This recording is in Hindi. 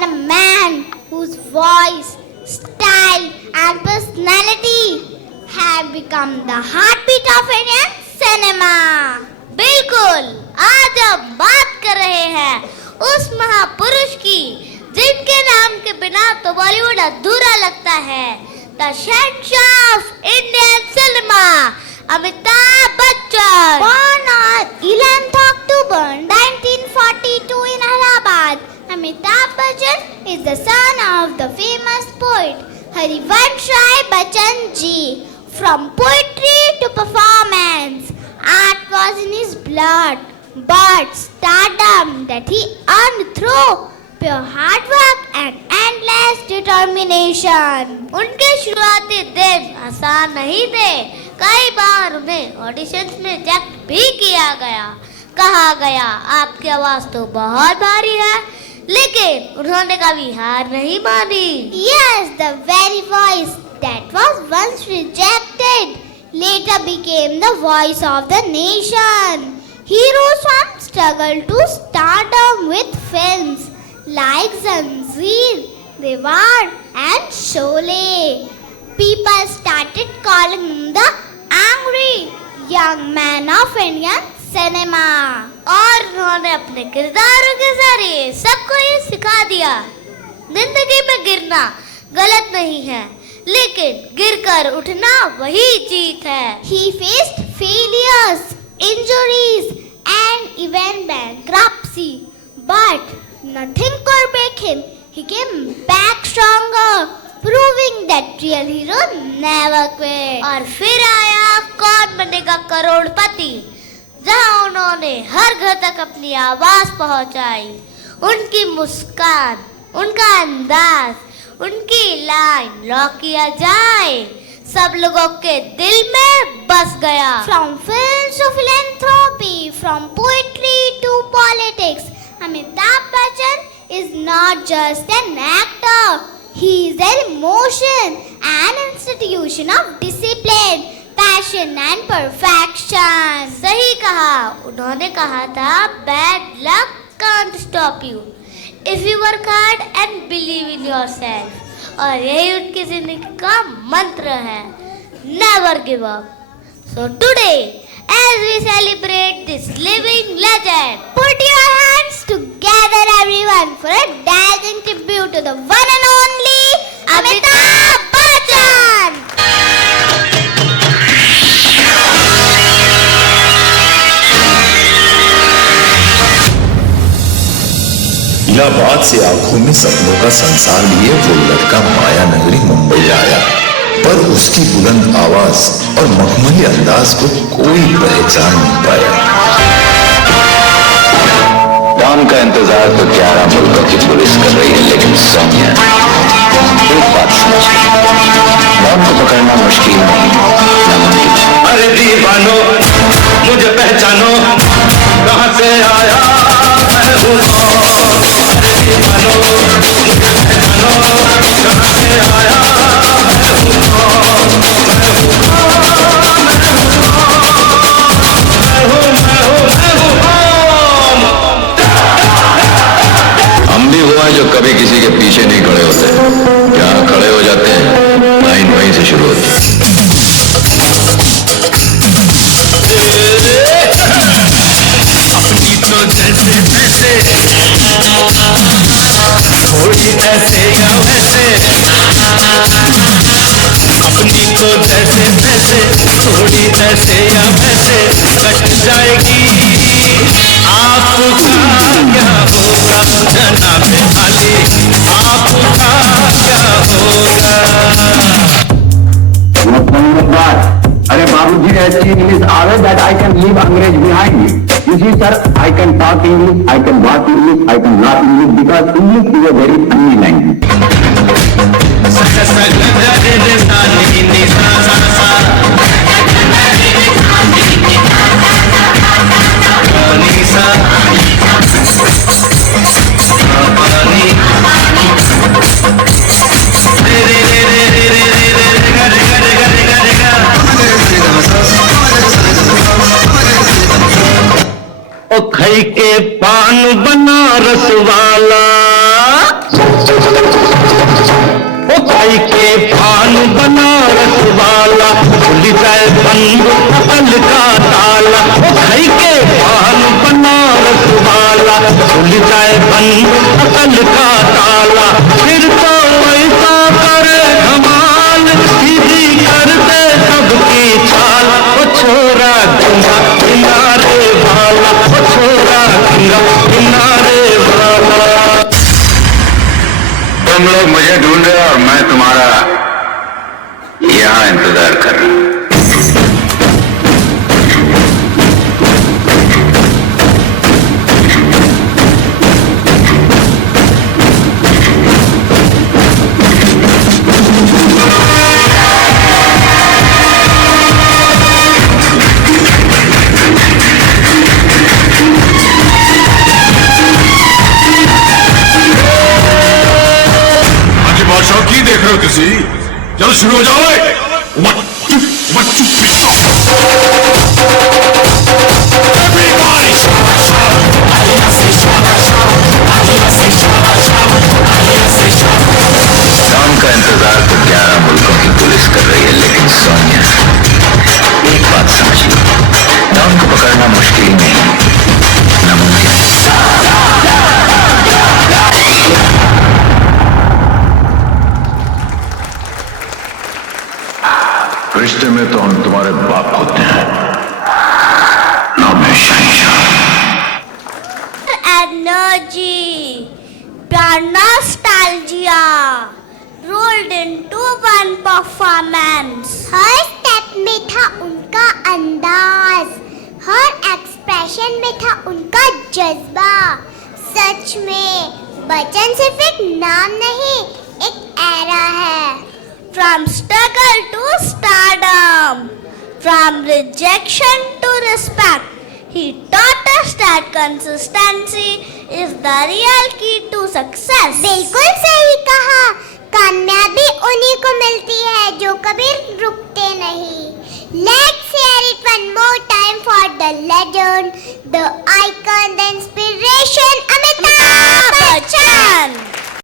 and a man whose voice, style and personality have become the heartbeat of Indian cinema. बिल्कुल, आज हम बात कर रहे हैं उस महापुरुष की जिनके नाम के बिना तो बॉलीवुड अधूरा लगता है। The Shahenshah of Indian cinema, Amitabh Bachchan. Born on 11th October 1942 in Allahabad, Amitabh Bachchan is the son of the famous poet Harivansh Rai Bachchan ji. From poetry to performance, art was in his blood, but stardom that he earned through pure hard work and endless determination. उनके शुरुआती दिन आसान नहीं थे। कई बार उन्हें ऑडिशंस में रिजेक्ट भी किया गया। कहा गया आपकी आवाज तो बहुत भारी है, लेकिन उन्होंने कभी हार नहीं मानी। Yes, the very voice that was once rejected later became the voice of the nation. He rose from struggle to stardom with films like Zanjeer, Diwar and Sholay. People started calling him the angry young man of Indian cinema. और उन्होंने अपने किरदारों के जरिए सबको ये सिखा दिया, जिंदगी में गिरना गलत नहीं है, लेकिन गिरकर उठना वही जीत है। He faced failures, injuries and even bankruptcy, but nothing could break him. He came back stronger, proving that real hero never quit. और फिर आया कौन बनेगा करोड़पति, जहां उन्होंने हर घर तक अपनी आवाज पहुंचाई। उनकी मुस्कान, उनका अंदाज, उनकी लाइन लॉ किया जाए सब लोगों के दिल में बस गया। From films to philanthropy, from poetry to politics, Amitabh Bachchan is not just an actor. He is an emotion, an institution of discipline, passion and perfection. सही कहा, उन्होंने कहा था bad luck can't stop you if you work hard and believe in yourself. और यही उनकी जिंदगी का मंत्र है, never give up. So today, as we celebrate this living legend, put your hands together everyone for a dazzling tribute to the one and only Amitabh Bachchan. Allahabad से आंखों में सपनों का संसार लिए वो लड़का माया नगरी मुंबई आया, पर उसकी बुलंद आवाज और मखमली अंदाज को कोई पहचान नहीं पाया। डॉन का इंतजार तो 11 मुल्कों की पुलिस कर रही है, लेकिन सोनिया एक बात समझिए, डॉन को पकड़ना मुश्किल नहीं, नामुमकिन। अरे दीवानो मुझे पहचानो, कहां से आया मैं हूं कौन। अरे दीवानो मुझे पहचानो, कहां से आया मैं हूं कौन। मैं हूं कौन, मैं हूं कौन। हम भी वो हैं जो कभी किसी के पीछे नहीं खड़े होते, जहाँ खड़े हो जाते हैं लाइन वहीं से शुरू होती है। अपनी तो जैसे तैसे, थोड़ी ऐसे या वैसे, अपनी तो जैसे तैसे, थोड़ी ऐसे या वैसे कट जाएगी। आपका क्या होगा जनाब अली, आपका क्या होगा। अरे बाबूजी, ऐसी इंग्लिश आवे that I can leave अंग्रेज behind me. You see sir, I can talk English, I can walk English, I can laugh English, because English is a very funny language. ओ खई के पान बनारस वाला, ओ खाई के पान बनारस वाला खुल जाए बंद अकल का ताला। ओ खाई के पान बनारस वाला खुल जाए बंद अकल का ताला। फिर तो ऐसा करे धमाल सीधी कर दे सबकी चाल। ओ छोरा गंगा किनारे वाला, ओ छोरा गंगा किनारे वाला। तुम लोग मुझे ढूंढ रहे हो और मैं तुम्हारा यहाँ इंतजार कर रहा हूँ। बादशाह की देख रहे हो किसी? जल्द शुरू हो जाओ। डॉन का इंतजार तो 11 मुल्कों की पुलिस कर रही है, लेकिन सोनिया एक बात समझ लो, डॉन को पकड़ना मुश्किल नहीं, नामुमकिन है। रिश्ते में तो हम तुम्हारे बाप होते हैं, नाम है शहंशाह। Energy, pure nostalgia, rolled into one performance. हर स्टेप में था उनका अंदाज, हर एक्सप्रेशन में था उनका जज्बा। सच में बच्चन सिर्फ एक नाम नहीं, एक एरा है। From struggle to stardom, from rejection to respect, he taught us that consistency is the real key to success. बिल्कुल सही कहा। कामयाबी उन्हीं को मिलती है जो कभी रुकते नहीं। Let's hear it one more time for the legend, the icon, the inspiration, Amitabh Bachchan.